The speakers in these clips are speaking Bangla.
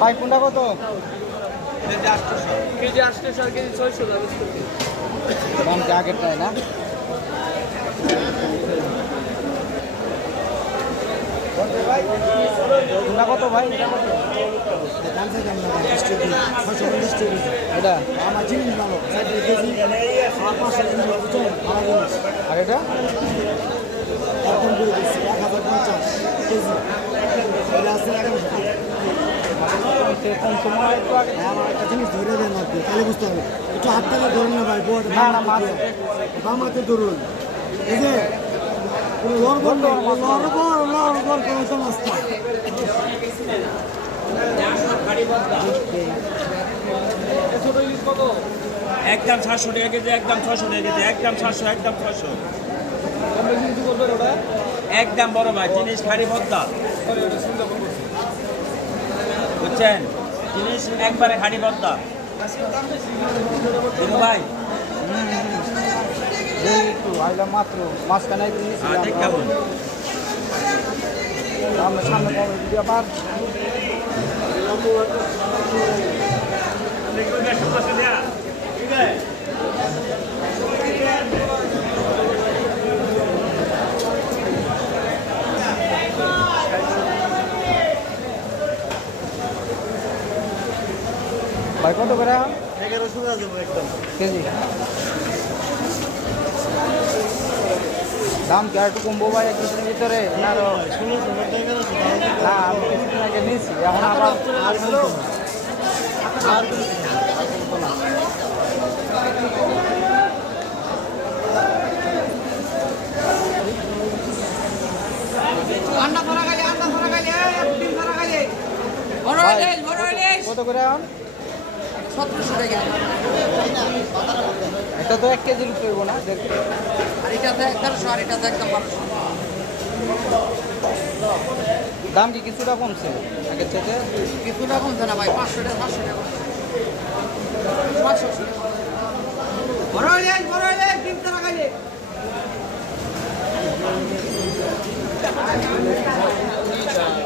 ভাই কোনটা কত? কেজি আটশো কেজি ছয়শো দাম কি আগেরটাই না? কোনটা কত ভাই? এটা? আর এটা এক হাজার পঞ্চাশ কেজি এটা আছে এগারোশো টাকা। সময় একটু আগে আমার একটা জিনিস ধরে দেন আপনি তাহলে বুঝতে হবে। একটু হাত থেকে ধরুন না ভাই না, না, মাছ। বাম হাতে ধরুন। এই যে কোনো সমস্যা। একদম সাতশো টাকা কেজি একদম ছশো টাকা কেজি একদম সাতশো একদম ছশো একদম বড় ভাই জিনিস খাড়ি ভদ্দা। সরি তিনি একবারে খাড়ি দিনু ভাই? মাত্র মাঝখানে হ্যাঁ, কেমন। সামনে সামনে কমে যদি আবার ভাই কত করে? কেজি? দাম কি আর একটু কমবো ভাই এক কিছুদিনের ভিতরে? না আরও না আমি কিছুদিন আগে নিয়েছি এখন আবার কত করে এখন? সতেরোশো টাকা এটা তো এক কেজির উপরে হইবো না দেখতে আর এটাতে এগারোশো আর এটাতে একদম বারোশো দাম কি কিছুটা কমছে আগের থেকে কিছুটা কমছে না ভাই পাঁচশো টাকা পাঁচশো টাকা পাঁচশো বড় বড় ডিম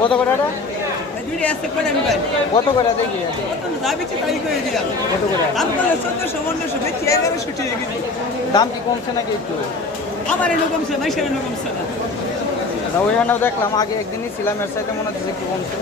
কত করে এটা? দুইটা আসতে করে আমি ভাই কত করে দেখি যা বেশি তাই করে দিলাম। কত করে? দাম করলে চোদ্দশো পনেরোশো বেশি এগারোশো টাকা দাম কি কমছে নাকি একটু? আমার এনে কমছে এনে কমছে না। ওইখানেও দেখলাম আগে একদিনই ছিলাম এর সাথে মনে হচ্ছে একটু কমছে।